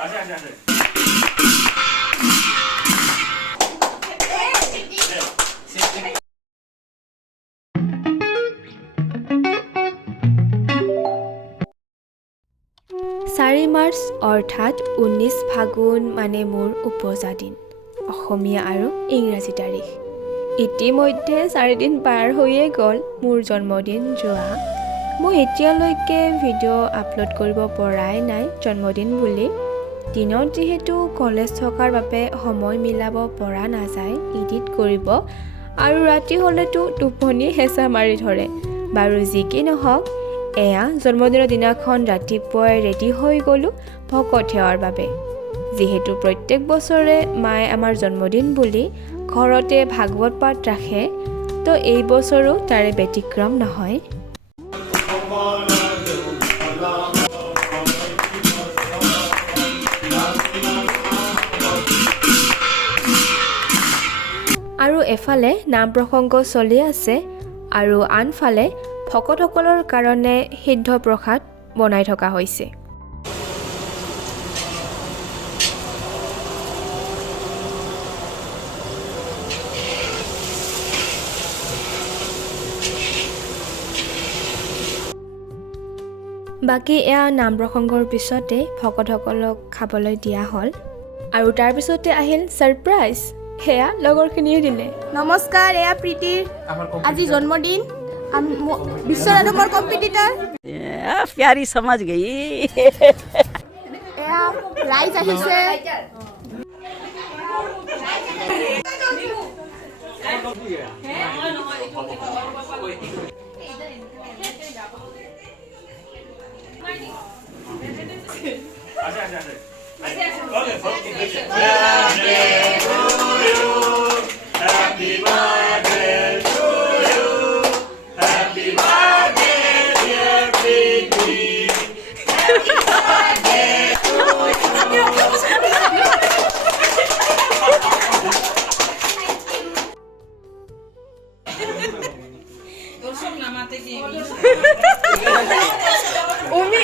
4 March অৰ্থাৎ 19 ফাগুন মানে মোৰ উপজা দিন অসমীয়া আৰু ইংৰাজী তাৰিখ ইতিমধ্যে 4 দিন পাৰ হৈয়ে গ'ল মোৰ জন্মদিন যোৱা মই এতিয়ালৈকে ভিডিঅ' আপলোড কৰিব পৰাই নাই জন্মদিন বুলি দিনত যিহেতু কলেজ থকাৰ বাবে সময় মিলাব পৰা নাযায় এডিট কৰিব আৰু ৰাতি হ'লেতো টোপনি হেঁচা মাৰি ধৰে বাৰু যি কি নহওক এয়া জন্মদিনৰ দিনাখন ৰাতিপুৱাই ৰেডি হৈ গ'লোঁ ভকত সেৱাৰ বাবে যিহেতু প্ৰত্যেক বছৰে মায়ে আমাৰ জন্মদিন বুলি ঘৰতে ভাগৱত পাঠ ৰাখে তো এই বছৰো তাৰে ব্যতিক্ৰম নহয় আৰু এফালে নাম প্ৰসংগ চলি আছে আৰু আনফালে ভকতসকলৰ কাৰণে সিদ্ধ প্ৰসাদ বনাই থকা হৈছে বাকী এয়া নাম প্ৰসংগৰ পিছতে ভকতসকলক খাবলৈ দিয়া হ'ল আৰু তাৰ পিছতে আহিল সাৰপ্ৰাইজ হেয়া লগৰখিনিয়ে দিলে নমস্কাৰ এয়া প্ৰীতিৰ আজি জন্মদিন বিশ্বৰ আদমৰ কম্পিটিটাৰ प्यारी समझ गई এয়া ৰাইজ আহিছে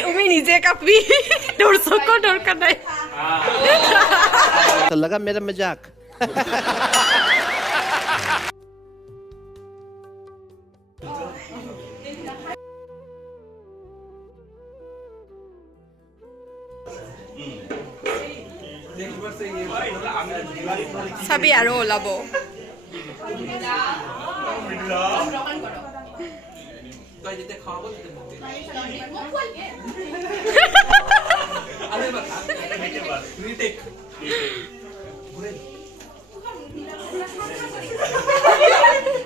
উমি নিজে কাপি দৰ্শকৰ দৰকাৰ নাই तो लगा मेरा मजाक চাবি আৰু ওলাব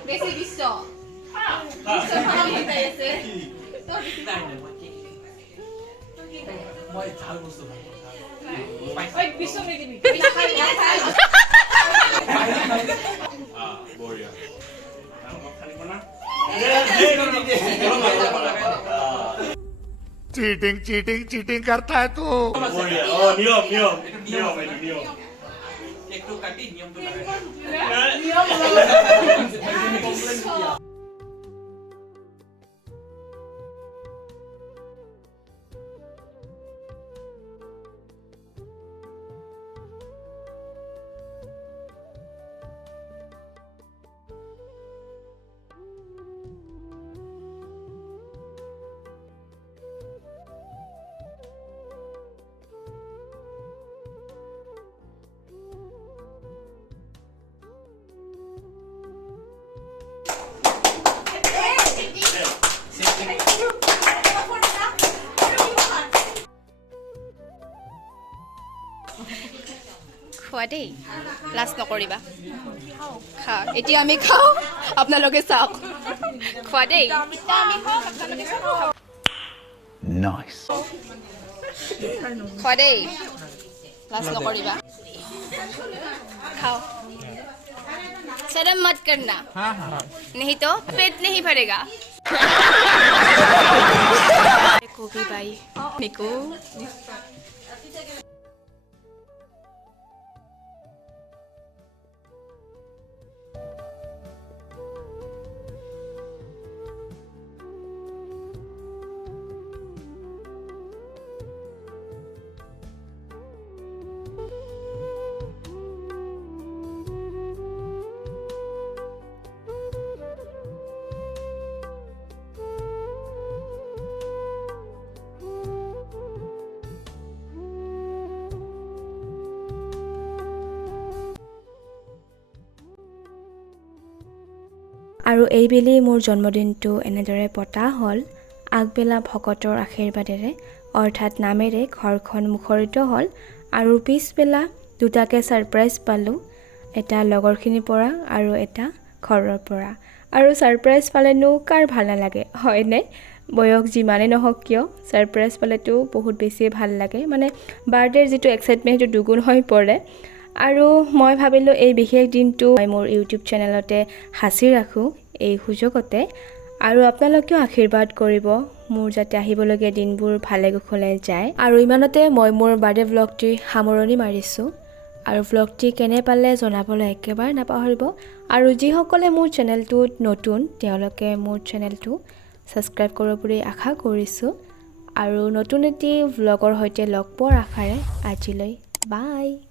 বেছি বিশ্ব चीटिंग चीटिंग चीटिंग करता है तू नियम একটু কাটি নিয়মটো লাগাই খোৱা দেই লাজ নকৰিবা খা এতিয়া আমি খাওঁ আপোনালোকে চাওক খোৱা দেই नाइस खा दे लास्ट नकरिबा खाओ शर्म मत करना नहीं तो पेट नहीं भरेगा কবি বাই নিকো আৰু এইবেলি মোৰ জন্মদিনটো এনেদৰে পতা হ'ল আগবেলা ভকতৰ আশীৰ্বাদেৰে অৰ্থাৎ নামেৰে ঘৰখন মুখৰিত হ'ল আৰু পিছবেলা দুটাকে ছাৰপ্ৰাইজ পালোঁ এটা লগৰখিনিৰ পৰা আৰু এটা ঘৰৰ পৰা আৰু ছাৰপ্ৰাইজ পালেনো কাৰ ভাল নালাগে হয়নে বয়স যিমানেই নহওক কিয় ছাৰপ্ৰাইজ পালেতো বহুত বেছি ভাল লাগে মানে বাৰ্থডেৰ যিটো এক্সাইটমেণ্ট সেইটো দুগুণ হৈ পৰে আৰু মই ভাবিলোঁ এই বিশেষ দিনটো মই মোৰ ইউটিউব চেনেলতে সাঁচি ৰাখোঁ এই সুযোগতে আৰু আপোনালোকেও আশীৰ্বাদ কৰিব মোৰ যাতে আহিবলগীয়া দিনবোৰ ভালে কুশলে যায় আৰু ইমানতে মই মোৰ বাৰ্থডে ব্লগটি সামৰণি মাৰিছোঁ আৰু ব্লগটি কেনে পালে জনাবলৈ একেবাৰে নাপাহৰিব আৰু যিসকলে মোৰ চেনেলটোত নতুন তেওঁলোকে মোৰ চেনেলটো ছাবস্ক্ৰাইব কৰিব বুলি আশা কৰিছোঁ আৰু নতুন এটি ব্লগৰ সৈতে লগ পোৱাৰ আশাৰে আজিলৈ বাই